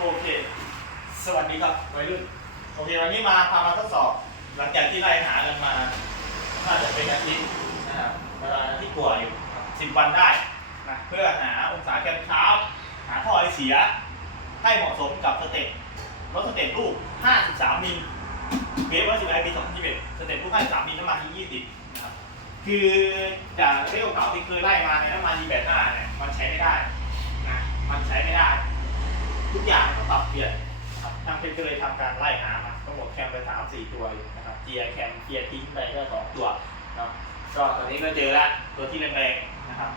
โอเค สวัสดีครับวัยรุ่น โอเค วันนี้มาพามาทดสอบ หลังจากที่ไล่หากันมาน่าจะเป็นอาทิตย์นะครับเวลาที่กลัวอยู่สิบวันได้นะเพื่อหาองศาแกนเช้า หาท่อไอเสีย ให้เหมาะสมกับสเต็ปรถสเต็ปลูก 53 มิลเวฟว่าสิบไอปี2021สเต็ปลูก 53 มิลน้ำมันที่20นะครับคือจากเรื่องเก่าที่เคยไล่มาในน้ำมันดีแบบหน้าเนี่ยมันใช้ไม่ได้นะ มันใช้ไม่ได้ ทุกอย่างต้องปรับเปลี่ยนนะครับทางเพชรก็เลยทำการไล่หามาทั้งหมดแคมไปสามสี่ตัวอยู่นะครับเกียร์แคมเกียร์ทิ้งไปก็สองตัวเนาะก็ตอนนี้ก็เจอล้วตัวที่แรงๆนะครับ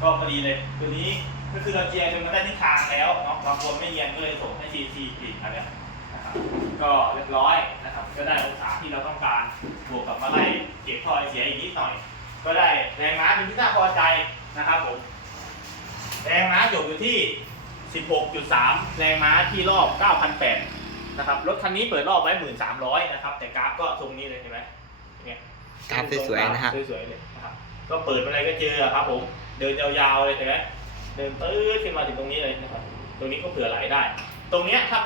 ก็พอดีเลยตัวนี้ก็คือเราเจียจนมันได้ทิศทางแล้วเนาะบางคนไม่เยียนก็เลยส่งให้ซีซีผลิตอันเนี้ยนะครับก็เรียบร้อยนะครับ ก็ได้องศาที่เราต้องการบวกกับมาไล่เก็บทอไอเสียอีกนิดหน่อย ก็ได้แรงม้าเป็นที่น่าพอใจนะครับผมแรงม้าจบอยู่ที่ 16.3 แรงม้าที่รอบ 9,800 นะครับ รถคันนี้เปิดรอบไว้ 1,300 นะครับ แต่กราฟก็ทรงนี้เลยเห็นไหมเนี่ยกราฟสวยๆนะฮะสวยๆเลยนะครับ ก็เปิดอะไรก็เจออะครับผม เดินยาวๆเลยเห็นไหมเดินปื้ดขึ้นมาถึงตรงนี้เลยนะครับ ตรงนี้ก็เผื่อไหลได้ ตรงเนี้ยถ้า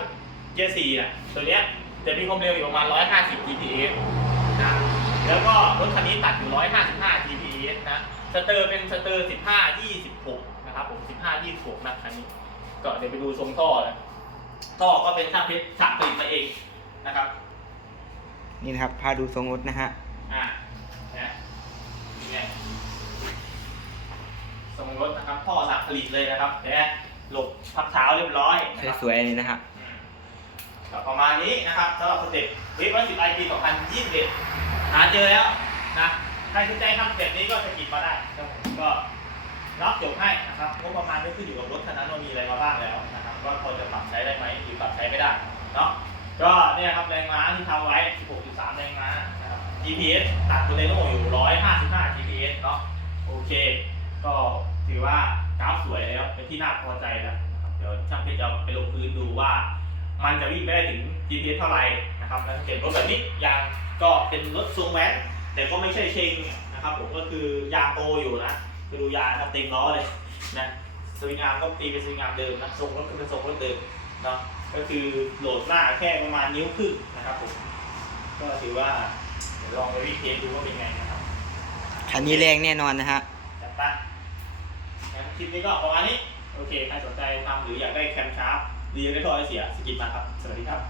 เกียร์สี่น่ะตัวเนี้ยจะมีความเร็วอยู่ประมาณ 150 GPS นะ แล้วก็รถคันนี้ตัดอยู่ 155 GPS นะ สเตอร์เป็นสเตอร์ 15 26 นะครับผม 15 26นะคันนี้ ก็เดี๋ยวไปดูทรงท่อเลยท่อก็เป็นช่างเพชรสั่งผลิตมาเองนะครับ นี่นะครับ พาดูทรงรถนะฮะ อ่านะนี่ไงทรงรถนะครับท่อสั่งผลิตเลยนะครับเห็นไหมหลบพักเท้าเรียบร้อยนะครับสวยๆนี่นะฮะอืมก็ประมาณนี้นะครับสำหรับสเต็ปวิวันสิบไอปีสองพันยี่สิบเอ็ดหาเจอแล้วนะใครสนใจทำสเต็ปนี้ก็สกิดมาได้ค รับผมก็รับจบให้นะครับงบประมาณก็ขึ้นอยู่กับรถคันนั้นว่ามีอะไรมาบ้างแล้วนะครับว่าพอจะปรับใช้ได้ไหมหรือปรับใช้ไม่ได้เนาะก็เนี่ยครับแรงม้าที่ทำไว้ 16.3 แรงม้านะครับ GPS ตัดตัวเลโน่อยู่ 155 GPS เนาะโอเค ก็ถือว่ากราฟสวยแล้วเป็นที่น่าพอใจแล้วนะครับเดี๋ยวช่างเพชรจะไปลงพื้นดูว่า มันจะวิ่งไปได้ถึง GPS เท่าไหร่นะครับแล้วเก็บรถแบบนี้ยางก็เป็นรถทรงแว้นแต่ก็ไม่ใช่เชงนะครับผมก็คือยางโตอยู่นะ คือดูยางครับเต็มล้อเลยนะสวิงอาร์มก็ตีเป็นสวิงอาร์มเดิมนะทรงรถก็เป็นทรงรถเดิมเนาะก็คือโหลดหน้าแค่ประมาณนิ้วครึ่งนะครับผมก็ถือว่าเดี๋ยวลองไปวิ่งเทสดูว่าเป็นไงนะครับคันนี้แรงแน่นอนนะฮะจัดไปงั้นคลิปนี้ก็ประมาณนี้โอเคใครสนใจทำหรืออยากได้แคมชาร์ปหรืออยากได้ท่อไอเสียสกิปมาครับ สวัสดีครับ